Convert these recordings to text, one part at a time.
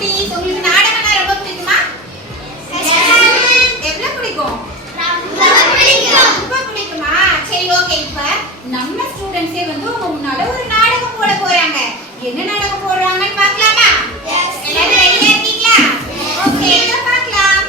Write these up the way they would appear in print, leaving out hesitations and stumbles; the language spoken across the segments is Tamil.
குட்டீஸ், உங்களுக்கு நாடகம்னா ரொம்ப பிடிக்குமா? எவ்வளவு பிடிக்கும்? ரொம்ப பிடிக்குமா? சரி, ஓகே. இப்ப நம்ம ஸ்டூடண்ட்ஸே வந்து உங்க முன்னால ஒரு நாடகம் போட போறாங்க. என்ன நாடகம் போடுறாங்கன்னு பார்க்கலாமா? எல்லாரும் ரெடியா இருக்கீங்களா? ஓகே, பார்க்கலாம்.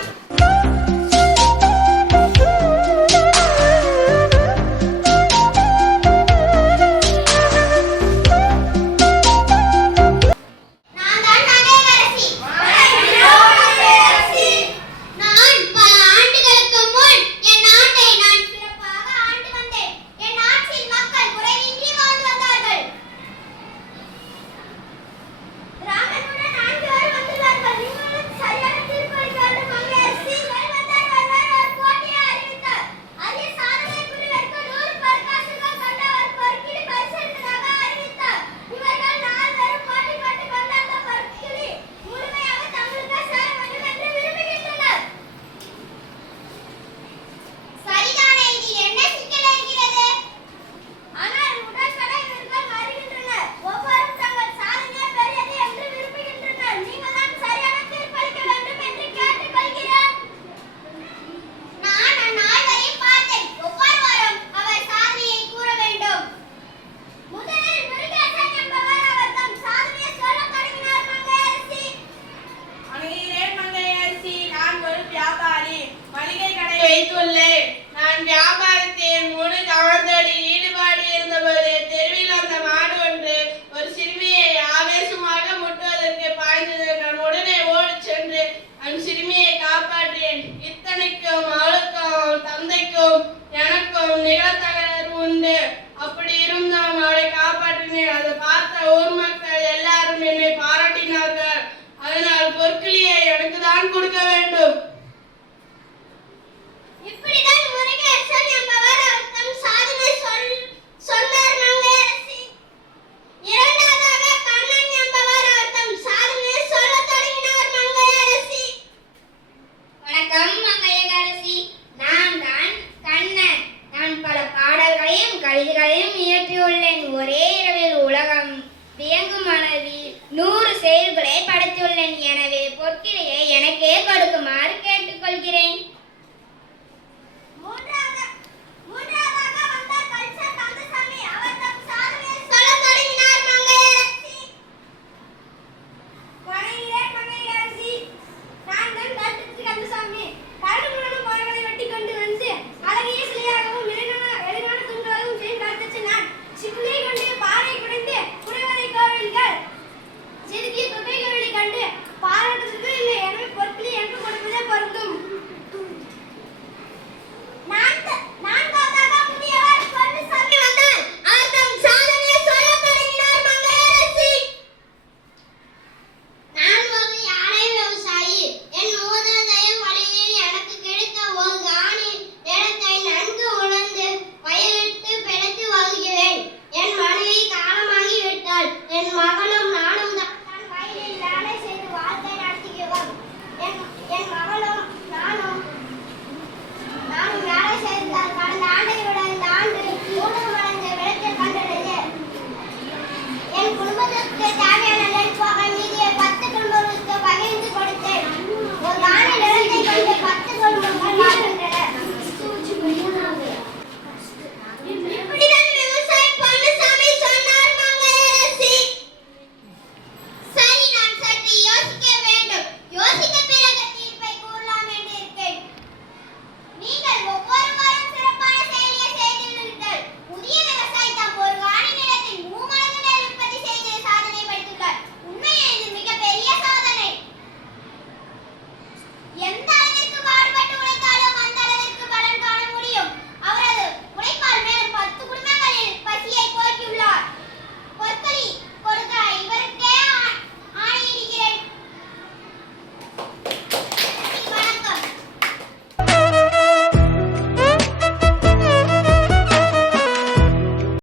நான் வியாபாரத்தில் முழு கவனத்தோடு ஈடுபாடு இருந்தபோது தெருவில் அந்த மாடு ஒன்று ஒரு சிறுமியை ஆவேசமாக முட்டுவதற்கு பாய்ந்தது. நான் உடனே ஓடி சென்று அந்த சிறுமியை காப்பாற்றினேன். இத்தனைக்கும் அவளுக்கும் தந்தைக்கும் எனக்கும் நிகழ்த்தகர் உண்டு. அப்படி இருந்தும் அவளை காப்பாற்றினேன். அதை பார்த்த ஊர் மக்கள் எல்லாரும் என்னை பாராட்டினார்கள். அதனால் பொற்கிளியை எனக்கு தான் கொடுக்க வேண்டும். இப்படிதான் முருகேசன் என்பவர் தம் சாதனை சொன்னார் மங்கையரசி. இரண்டாவதாக கண்ணன் என்பவர் தம் சாதனையை சொல்லத் தொடங்கினார் மங்கையரசி. வணக்கம் மங்கையரசி, நான் தான் கண்ணன். நான் பல பாடல்களையும் கவிதைகளையும் இயற்றியுள்ளேன். ஒரே இரவில் உலகம் வியங்கும் அளவில் 100 செயல்களை படைத்துள்ளேன். எனவே பொற்கிளையை எனக்கே கொடுக்குமாறு கேட்டுக்கொள்கிறேன்.